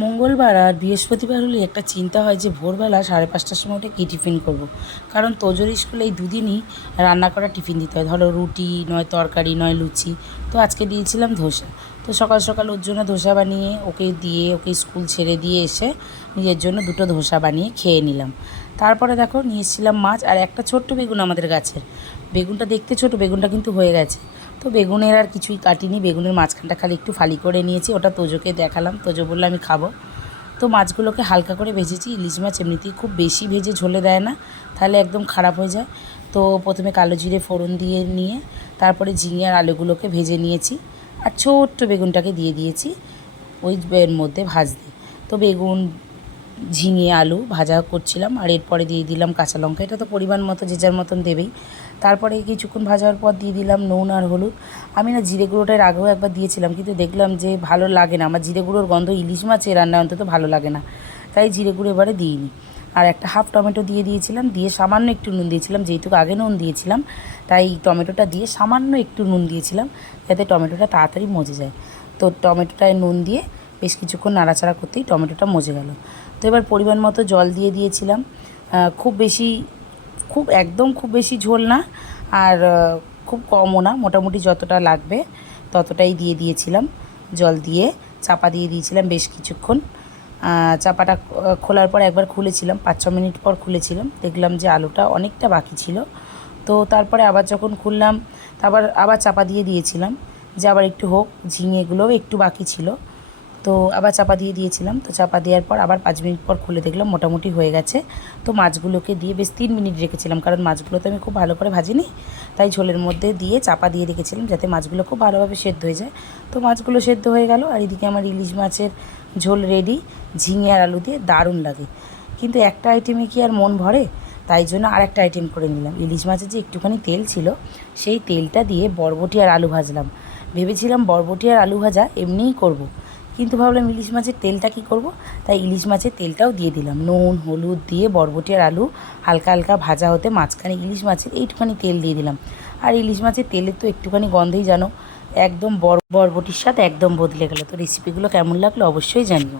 মঙ্গলবার আর বৃহস্পতিবার হলে একটা চিন্তা হয় যে ভোরবেলা 5:30টার সময় উঠে কী টিফিন করব। কারণ তোজোর স্কুলে এই দুদিনই রান্না করা টিফিন দিতে হয়, ধরো রুটি নয় তরকারি নয় লুচি। তো আজকে দিয়েছিলাম ধোসা। তো সকাল সকাল ওর জন্য ধোসা বানিয়ে ওকে দিয়ে ওকে স্কুল ছেড়ে দিয়ে এসে নিজের জন্য দুটো ধোসা বানিয়ে খেয়ে নিলাম। তারপরে দেখো নিয়ে এসেছিলাম মাছ আর একটা ছোট্ট বেগুন আমাদের গাছের। বেগুনটা দেখতে ছোট, বেগুনটা কিন্তু হয়ে গেছে। তো বেগুনের আর কিছুই কাটিনি, বেগুনের মাঝখানটা খালি একটু ফালি করে নিয়েছি, ওটা তোজোকে দেখালাম। তোজো বললো আমি খাবো। তো মাছগুলোকে হালকা করে ভেজেছি। ইলিশ মাছ এমনিতেই খুব বেশি ভেজে ঝোলে দেয় না, তাহলে একদম খারাপ হয়ে যায়। তো প্রথমে কালো জিরে ফোড়ন দিয়ে নিয়ে তারপরে ঝিঙে আর আলুগুলোকে ভেজে নিয়েছি আর ছোট্ট বেগুনটাকে দিয়ে দিয়েছি ওই এর মধ্যে ভাজতে। তো বেগুন ঝিঙে আলু ভাজা করছিলাম আর এরপরে দিয়ে দিলাম কাঁচা লঙ্কা। এটা তো পরিমাণ মতো যে যার মতন দেবেই। তারপরে কিছুক্ষণ ভাজার পর দিয়ে দিলাম নুন আর হলুদ। আমি না জিরে গুঁড়োটা এর আগেও একবার দিয়েছিলাম, কিন্তু দেখলাম যে ভালো লাগে না, আমার জিরে গুঁড়োর গন্ধ ইলিশ মাছের রান্নায় অন্তত ভালো লাগে না, তাই জিরে গুঁড়ো এবারে দিইনি। আর একটা হাফ টমেটো দিয়ে দিয়েছিলাম, দিয়ে সামান্য একটু নুন দিয়েছিলাম, যেহেতু আগে নুন দিয়েছিলাম তাই টমেটোটা দিয়ে সামান্য একটু নুন দিয়েছিলাম যাতে টমেটোটা তাড়াতাড়ি মজে যায়। তো টমেটোটায় নুন দিয়ে বেশ কিছুক্ষণ নাড়াচাড়া করতেই টমেটোটা মজে গেল। তো এবার পরিমাণ মতো জল দিয়ে দিয়েছিলাম। খুব বেশি, খুব বেশি ঝোল না, আর খুব কমও না, মোটামুটি যতটা লাগবে ততটাই দিয়ে দিয়েছিলাম। জল দিয়ে চাপা দিয়ে দিয়েছিলাম বেশ কিছুক্ষণ। চাপাটা খোলার পর একবার খুলেছিলাম, 5-6 মিনিট পর খুলেছিলাম, দেখলাম যে আলুটা অনেকটা বাকি ছিল। তো তারপরে আবার যখন খুললাম আবার চাপা দিয়ে দিয়েছিলাম যে আবার একটু হোক, ঝিঙেগুলোও একটু বাকি ছিল। তো আবার চাপা দিয়ে দিয়েছিলাম। তো চাপা দেওয়ার পর আবার 5 মিনিট পর খুলে দেখলাম মোটামুটি হয়ে গেছে। তো মাছগুলোকে দিয়ে বেশ 3 মিনিট রেখেছিলাম, কারণ মাছগুলো তো আমি খুব ভালো করে ভাজিনি, তাই ঝোলের মধ্যে দিয়ে চাপা দিয়ে রেখেছিলাম যাতে মাছগুলো খুব ভালোভাবে সেদ্ধ হয়ে যায়। তো মাছগুলো সেদ্ধ হয়ে গেল আর এদিকে আমার ইলিশ মাছের ঝোল রেডি। ঝিঙে আর আলু দিয়ে দারুণ লাগে। কিন্তু একটা আইটেমে কি আর মন ভরে, তাই জন্য আর একটা আইটেম করে নিলাম। ইলিশ মাছের যে একটুখানি তেল ছিল সেই তেলটা দিয়ে বরবটি আর আলু ভাজলাম। ভেবেছিলাম বরবটি আর আলু ভাজা এমনিই করব, কিন্তু ভাবলাম ইলিশ মাছের তেলটা কী করব, তাই ইলিশ মাছের তেলটাও দিয়ে দিলাম। নুন হলুদ দিয়ে বরবটি আর আলু হালকা হালকা ভাজা হতে মাঝখানে ইলিশ মাছের এইটুখানি তেল দিয়ে দিলাম। আর ইলিশ মাছের তেলের তো একটুখানি গন্ধেই জানো একদম বরবটির স্বাদ একদম বদলে গেল। তো রেসিপিগুলো কেমন লাগলো অবশ্যই জানিও।